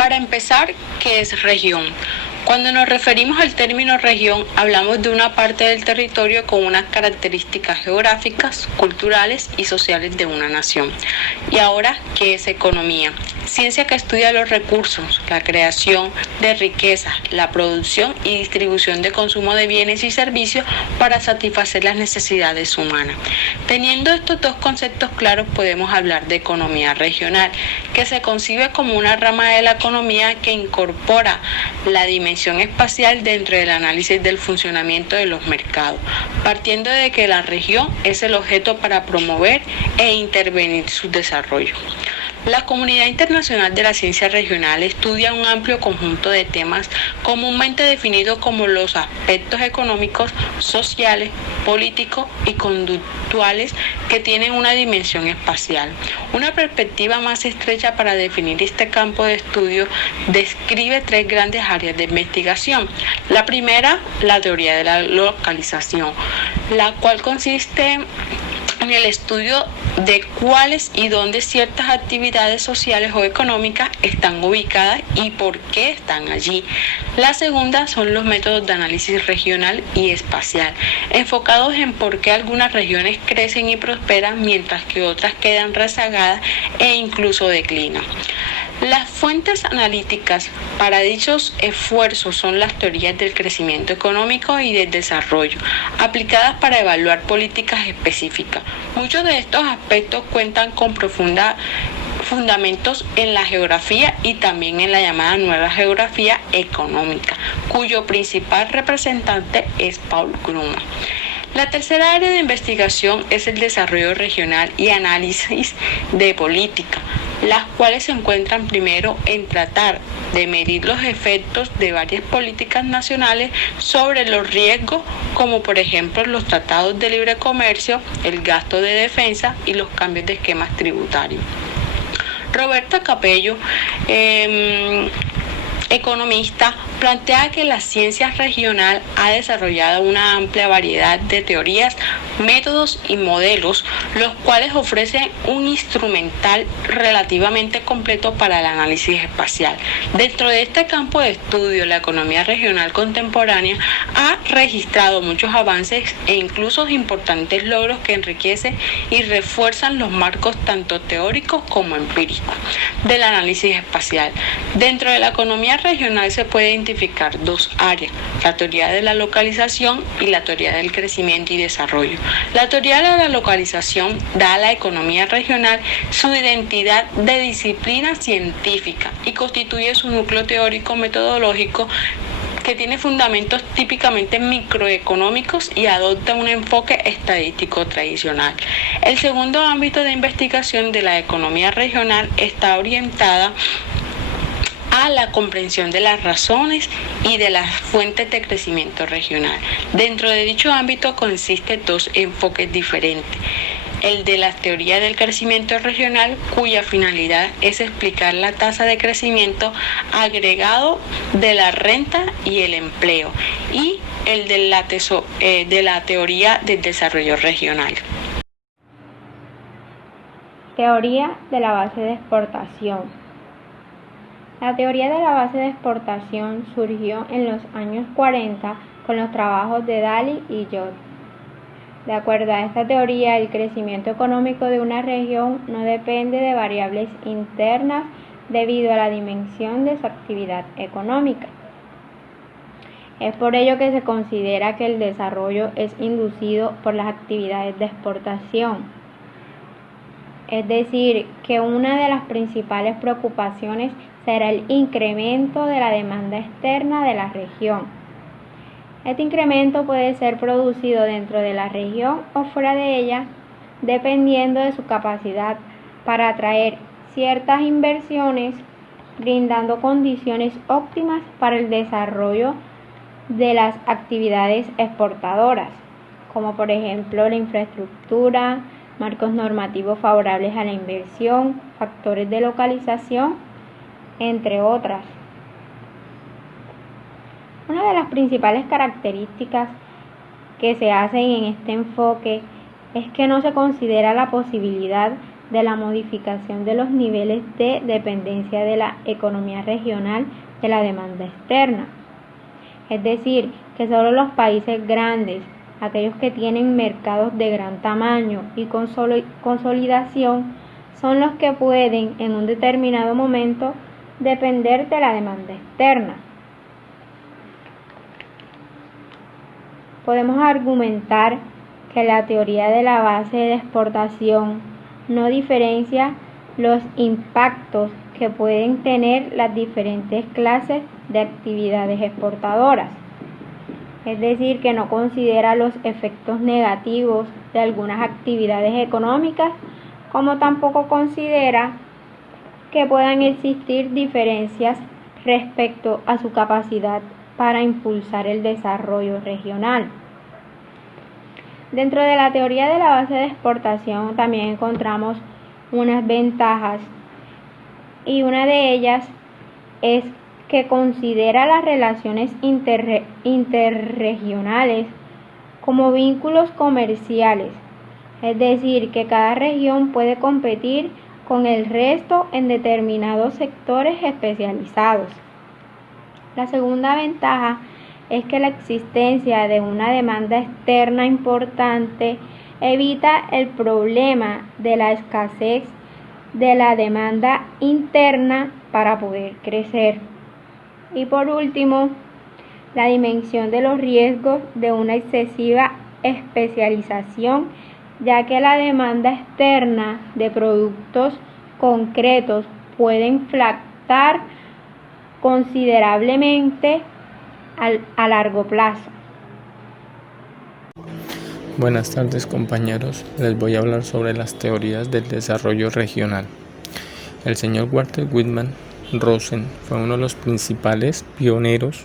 Para empezar, ¿qué es región? Cuando nos referimos al término región, hablamos de una parte del territorio con unas características geográficas, culturales y sociales de una nación. Y ahora, ¿qué es economía? Ciencia que estudia los recursos, la creación de riqueza, la producción y distribución de consumo de bienes y servicios para satisfacer las necesidades humanas. Teniendo estos dos conceptos claros, podemos hablar de economía regional, que se concibe como una rama de la economía que incorpora la dimensión espacial dentro del análisis del funcionamiento de los mercados, partiendo de que la región es el objeto para promover e intervenir su desarrollo. La comunidad internacional de la ciencia regional estudia un amplio conjunto de temas comúnmente definidos como los aspectos económicos, sociales, políticos y conductuales que tienen una dimensión espacial. Una perspectiva más estrecha para definir este campo de estudio describe tres grandes áreas de investigación. La primera, la teoría de la localización, la cual consiste en el estudio de cuáles y dónde ciertas actividades sociales o económicas están ubicadas y por qué están allí. La segunda son los métodos de análisis regional y espacial, enfocados en por qué algunas regiones crecen y prosperan mientras que otras quedan rezagadas e incluso declinan. Las fuentes analíticas para dichos esfuerzos son las teorías del crecimiento económico y del desarrollo, aplicadas para evaluar políticas específicas. Muchos de estos aspectos cuentan con fundamentos en la geografía y también en la llamada nueva geografía económica, cuyo principal representante es Paul Krugman. La tercera área de investigación es el desarrollo regional y análisis de política, las cuales se encuentran primero en tratar de medir los efectos de varias políticas nacionales sobre los riesgos, como por ejemplo los tratados de libre comercio, el gasto de defensa y los cambios de esquemas tributarios. Roberta Capello, economista, plantea que la ciencia regional ha desarrollado una amplia variedad de teorías, métodos y modelos, los cuales ofrecen un instrumental relativamente completo para el análisis espacial. Dentro de este campo de estudio, la economía regional contemporánea ha registrado muchos avances e incluso importantes logros que enriquecen y refuerzan los marcos tanto teóricos como empíricos del análisis espacial. Dentro de la economía regional se puede identificar dos áreas, la teoría de la localización y la teoría del crecimiento y desarrollo. La teoría de la localización da a la economía regional su identidad de disciplina científica y constituye su núcleo teórico metodológico que tiene fundamentos típicamente microeconómicos y adopta un enfoque estadístico tradicional. El segundo ámbito de investigación de la economía regional está orientada a la comprensión de las razones y de las fuentes de crecimiento regional. Dentro de dicho ámbito consisten dos enfoques diferentes. El de la teoría del crecimiento regional, cuya finalidad es explicar la tasa de crecimiento agregado de la renta y el empleo, y el de la teoría del desarrollo regional. Teoría de la base de exportación. La teoría de la base de exportación surgió en los años 40 con los trabajos de Daly y George. De acuerdo a esta teoría, el crecimiento económico de una región no depende de variables internas debido a la dimensión de su actividad económica. Es por ello que se considera que el desarrollo es inducido por las actividades de exportación. Es decir, que una de las principales preocupaciones será el incremento de la demanda externa de la región. Este incremento puede ser producido dentro de la región o fuera de ella, dependiendo de su capacidad para atraer ciertas inversiones, brindando condiciones óptimas para el desarrollo de las actividades exportadoras, como por ejemplo la infraestructura, marcos normativos favorables a la inversión, factores de localización, entre otras. Una de las principales características que se hacen en este enfoque es que no se considera la posibilidad de la modificación de los niveles de dependencia de la economía regional de la demanda externa. Es decir, que solo los países grandes, aquellos que tienen mercados de gran tamaño y consolidación, son los que pueden en un determinado momento depender de la demanda externa. Podemos argumentar que la teoría de la base de exportación no diferencia los impactos que pueden tener las diferentes clases de actividades exportadoras. Es decir, que no considera los efectos negativos de algunas actividades económicas, como tampoco considera que puedan existir diferencias respecto a su capacidad para impulsar el desarrollo regional. Dentro de la teoría de la base de exportación también encontramos unas ventajas, y una de ellas es que considera las relaciones interregionales como vínculos comerciales, es decir, que cada región puede competir con el resto en determinados sectores especializados. La segunda ventaja es que la existencia de una demanda externa importante evita el problema de la escasez de la demanda interna para poder crecer. Y por último, la dimensión de los riesgos de una excesiva especialización, ya que la demanda externa de productos concretos puede impactar considerablemente a largo plazo. Buenas tardes, compañeros. Les voy a hablar sobre las teorías del desarrollo regional. El señor Walter Whitman Rosen fue uno de los principales pioneros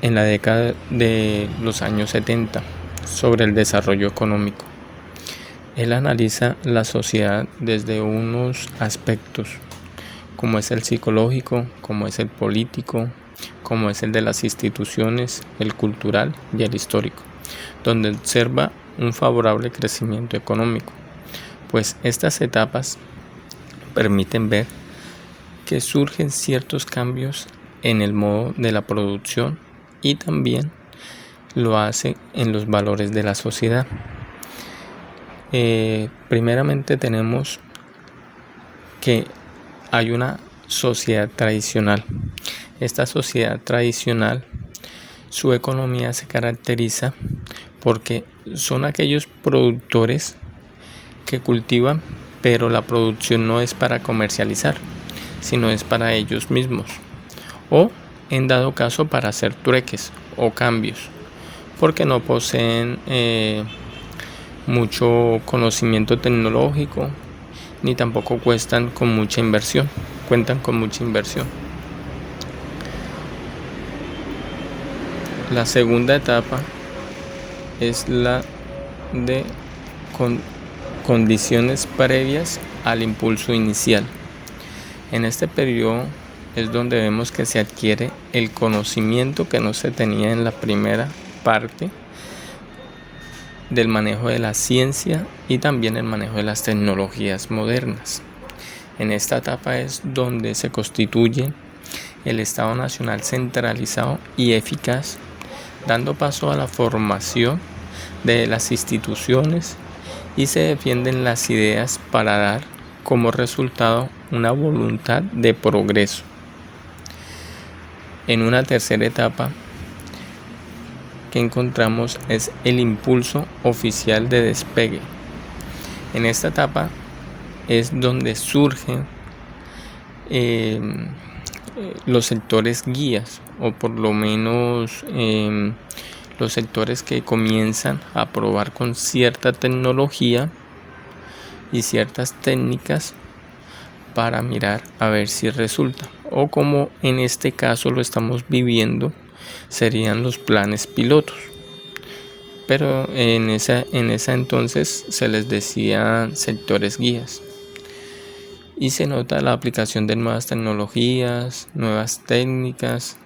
en la década de los años 70 sobre el desarrollo económico. Él analiza la sociedad desde unos aspectos, como es el psicológico, como es el político, como es el de las instituciones, el cultural y el histórico, donde observa un favorable crecimiento económico, pues estas etapas permiten ver que surgen ciertos cambios en el modo de la producción y también lo hace en los valores de la sociedad. Primeramente tenemos que hay una sociedad tradicional. Esta sociedad tradicional, su economía se caracteriza porque son aquellos productores que cultivan, pero la producción no es para comercializar, sino es para ellos mismos, o en dado caso para hacer trueques o cambios, porque no poseen mucho conocimiento tecnológico, ni tampoco cuentan con mucha inversión. La segunda etapa es la de condiciones previas al impulso inicial. En este periodo es donde vemos que se adquiere el conocimiento que no se tenía en la primera parte del manejo de la ciencia y también el manejo de las tecnologías modernas. En esta etapa es donde se constituye el Estado Nacional centralizado y eficaz, dando paso a la formación de las instituciones, y se defienden las ideas para dar como resultado una voluntad de progreso. En una tercera etapa que encontramos es el impulso oficial de despegue. En esta etapa es donde surgen los sectores guías, o por lo menos los sectores que comienzan a probar con cierta tecnología y ciertas técnicas para mirar a ver si resulta, o como en este caso lo estamos viviendo, serían los planes pilotos, pero en esa entonces se les decía sectores guías, y se nota la aplicación de nuevas tecnologías, nuevas técnicas,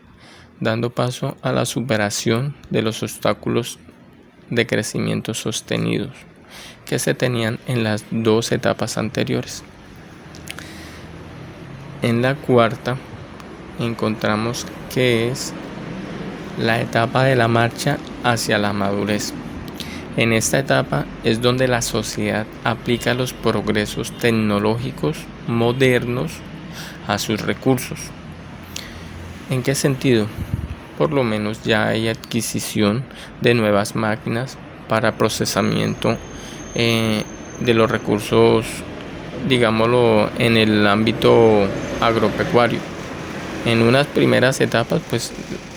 dando paso a la superación de los obstáculos de crecimiento sostenidos, que se tenían en las dos etapas anteriores. En la cuarta encontramos que es la etapa de la marcha hacia la madurez. En esta etapa es donde la sociedad aplica los progresos tecnológicos modernos a sus recursos. ¿En qué sentido? Por lo menos ya hay adquisición de nuevas máquinas para procesamiento de los recursos, digámoslo, en el ámbito agropecuario. En unas primeras etapas,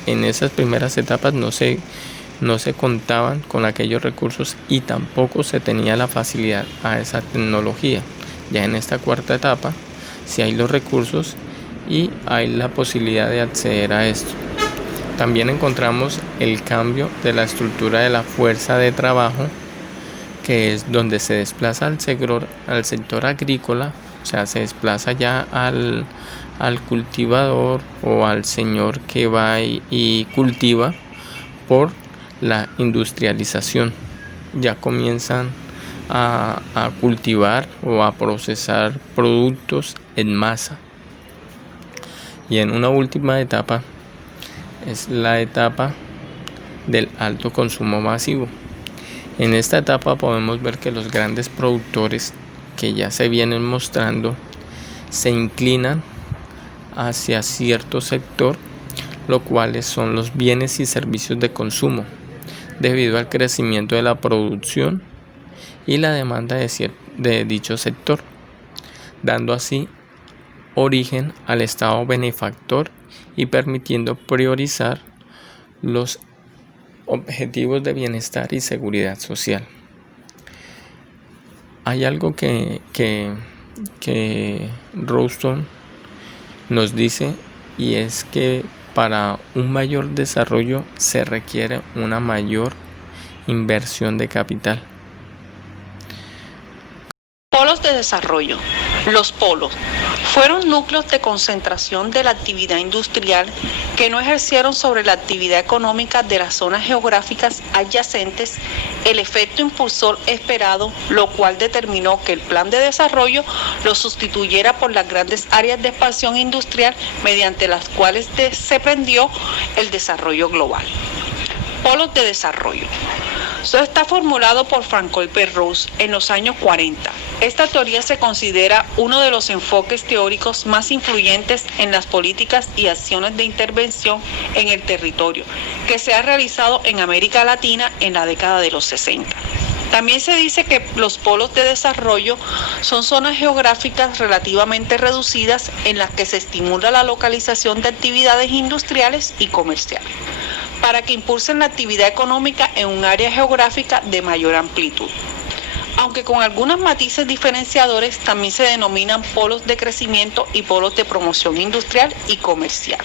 en esas primeras etapas no se contaban con aquellos recursos y tampoco se tenía la facilidad a esa tecnología. Ya en esta cuarta etapa sí hay los recursos y hay la posibilidad de acceder a esto. También encontramos el cambio de la estructura de la fuerza de trabajo, que es donde se desplaza al sector agrícola, o sea, se desplaza ya al cultivador o al señor que va y cultiva por la industrialización. Ya comienzan a cultivar o a procesar productos en masa. Y en una última etapa es la etapa del alto consumo masivo. En esta etapa podemos ver que los grandes productores que ya se vienen mostrando se inclinan hacia cierto sector, lo cual son los bienes y servicios de consumo, debido al crecimiento de la producción y la demanda de dicho sector, dando así origen al Estado benefactor y permitiendo priorizar los objetivos de bienestar y seguridad social. Hay algo que Rouston nos dice, y es que para un mayor desarrollo se requiere una mayor inversión de capital. Polos de desarrollo. Los polos fueron núcleos de concentración de la actividad industrial que no ejercieron sobre la actividad económica de las zonas geográficas adyacentes el efecto impulsor esperado, lo cual determinó que el plan de desarrollo lo sustituyera por las grandes áreas de expansión industrial mediante las cuales se prendió el desarrollo global. Polos de desarrollo. Esto está formulado por Francois Penrose en los años 40. Esta teoría se considera uno de los enfoques teóricos más influyentes en las políticas y acciones de intervención en el territorio que se ha realizado en América Latina en la década de los 60. También se dice que los polos de desarrollo son zonas geográficas relativamente reducidas en las que se estimula la localización de actividades industriales y comerciales, para que impulsen la actividad económica en un área geográfica de mayor amplitud. Aunque con algunos matices diferenciadores, también se denominan polos de crecimiento y polos de promoción industrial y comercial.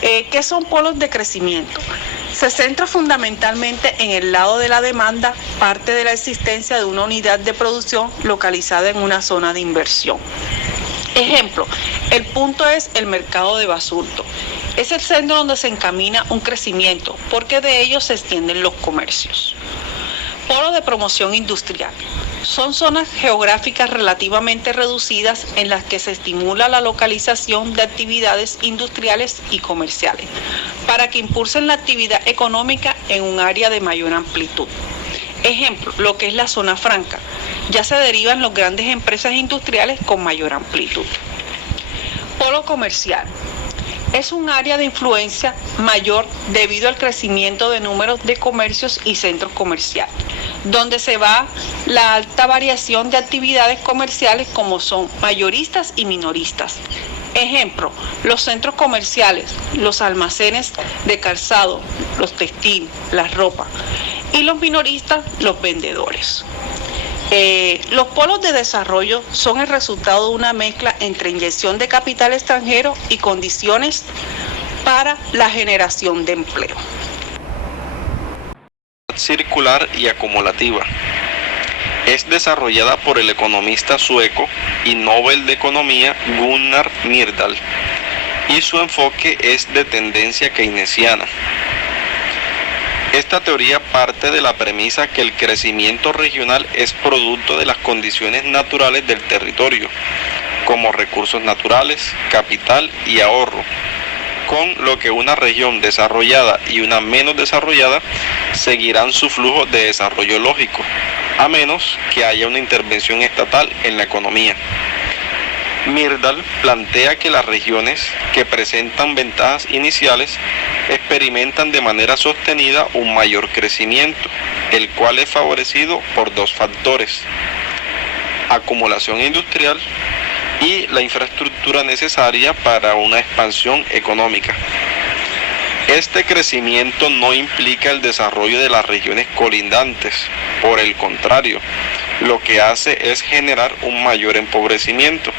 ¿Qué son polos de crecimiento? Se centra fundamentalmente en el lado de la demanda, parte de la existencia de una unidad de producción localizada en una zona de inversión. Ejemplo, el punto es el mercado de Basurto. Es el centro donde se encamina un crecimiento, porque de ello se extienden los comercios. Polo de promoción industrial. Son zonas geográficas relativamente reducidas en las que se estimula la localización de actividades industriales y comerciales, para que impulsen la actividad económica en un área de mayor amplitud. Ejemplo, lo que es la zona franca. Ya se derivan las grandes empresas industriales con mayor amplitud. Polo comercial. Es un área de influencia mayor debido al crecimiento de números de comercios y centros comerciales, donde se va la alta variación de actividades comerciales como son mayoristas y minoristas. Ejemplo, los centros comerciales, los almacenes de calzado, los textiles, la ropa, y los minoristas, los vendedores. Los polos de desarrollo son el resultado de una mezcla entre inyección de capital extranjero y condiciones para la generación de empleo. Circular y acumulativa. Es desarrollada por el economista sueco y Nobel de Economía Gunnar Myrdal, y su enfoque es de tendencia keynesiana. Esta teoría parte de la premisa que el crecimiento regional es producto de las condiciones naturales del territorio, como recursos naturales, capital y ahorro, con lo que una región desarrollada y una menos desarrollada seguirán su flujo de desarrollo lógico, a menos que haya una intervención estatal en la economía. Myrdal plantea que las regiones que presentan ventajas iniciales experimentan de manera sostenida un mayor crecimiento, el cual es favorecido por dos factores: acumulación industrial y la infraestructura necesaria para una expansión económica. Este crecimiento no implica el desarrollo de las regiones colindantes, por el contrario, lo que hace es generar un mayor empobrecimiento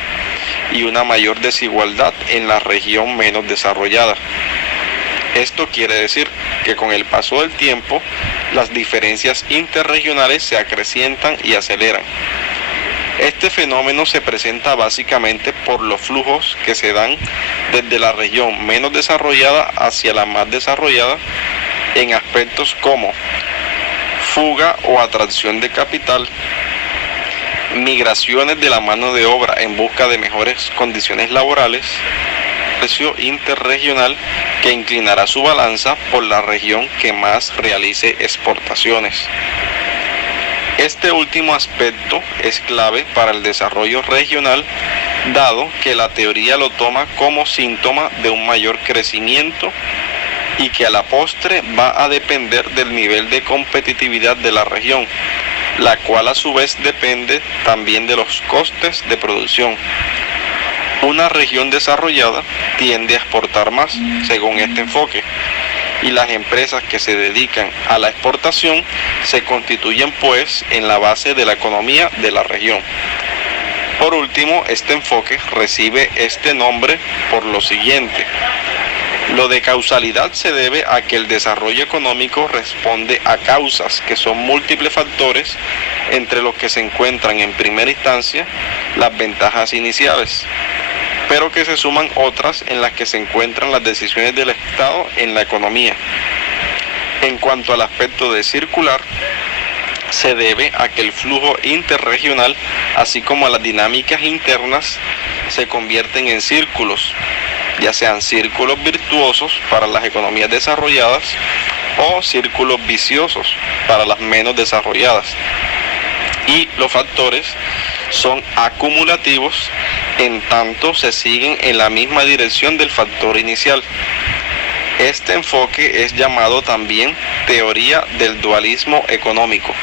y una mayor desigualdad en la región menos desarrollada. Esto quiere decir que con el paso del tiempo, las diferencias interregionales se acrecientan y aceleran. Este fenómeno se presenta básicamente por los flujos que se dan desde la región menos desarrollada hacia la más desarrollada en aspectos como fuga o atracción de capital, migraciones de la mano de obra en busca de mejores condiciones laborales, precio interregional que inclinará su balanza por la región que más realice exportaciones. Este último aspecto es clave para el desarrollo regional, dado que la teoría lo toma como síntoma de un mayor crecimiento y que a la postre va a depender del nivel de competitividad de la región, la cual a su vez depende también de los costes de producción. Una región desarrollada tiende a exportar más, según este enfoque, y las empresas que se dedican a la exportación se constituyen pues en la base de la economía de la región. Por último, este enfoque recibe este nombre por lo siguiente: lo de causalidad se debe a que el desarrollo económico responde a causas que son múltiples factores, entre los que se encuentran en primera instancia las ventajas iniciales, pero que se suman otras en las que se encuentran las decisiones del Estado en la economía. En cuanto al aspecto de circular, se debe a que el flujo interregional, así como a las dinámicas internas, se convierten en círculos, ya sean círculos virtuosos para las economías desarrolladas o círculos viciosos para las menos desarrolladas. Y los factores son acumulativos en tanto se siguen en la misma dirección del factor inicial. Este enfoque es llamado también teoría del dualismo económico.